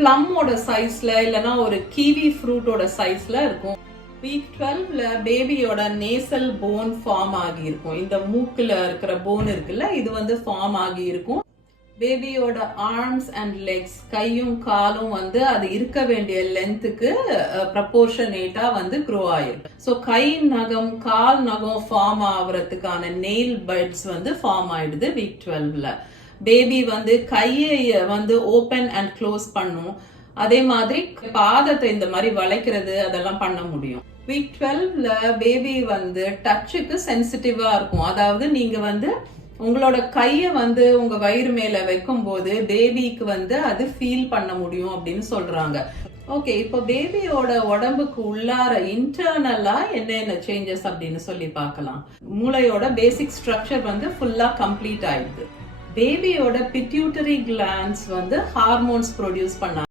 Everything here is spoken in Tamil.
பிளம்மோட சைஸ்ல இல்லனா ஒரு கிவி ஃப்ரூட்டோட சைஸ்ல இருக்கும். வீக் 12ல பேபியோட நேசல் போன் ஃபார்ம் ஆகி இருக்கும். இந்த மூக்குல இருக்கிற போன் இருக்குல்ல, இது வந்து ஃபார்ம் ஆகி இருக்கும். பேபியோட ஆர்ம்ஸ் அண்ட் லெக்ஸ், கையும் காலும் வந்து அது இருக்க வேண்டிய லென்த்துக்கு ப்ரப்போர்ஷனேட்டா வந்து க்ரோ ஆயிருக்கு. ஸோ கை நகம் கால் நகம் ஃபார்ம் ஆகுறதுக்கான நெயில் பட்ஸ் வந்து ஃபார்ம் ஆயிடுது வீக் 12ல. பேபி வந்து கையை வந்து ஓபன் அண்ட் க்ளோஸ் பண்ணும். அதே மாதிரி பாதத்தை இந்த மாதிரி வளைக்கிறது அதெல்லாம் பண்ண முடியும். வீக் 12ல பேபி வந்து டச்சுக்கு சென்சிட்டிவா இருக்கும். அதாவது நீங்க வந்து உங்களோட கைய வந்து உங்க வயிறு மேல வைக்கும் போது பேபிக்கு வந்து அது ஃபீல் பண்ண முடியும் அப்படின்னு சொல்றாங்க. ஓகே, இப்போ பேபியோட உடம்புக்கு உள்ளார இன்டர்னலா என்னென்ன சேஞ்சஸ் அப்படின்னு சொல்லி பார்க்கலாம். மூளையோட பேசிக் ஸ்ட்ரக்சர் வந்து ஃபுல்லா கம்ப்ளீட் ஆயிடுது. பேபியோட பிட்யூட்டரி கிளாண்ட்ஸ் வந்து ஹார்மோன்ஸ் ப்ரொடியூஸ் பண்ண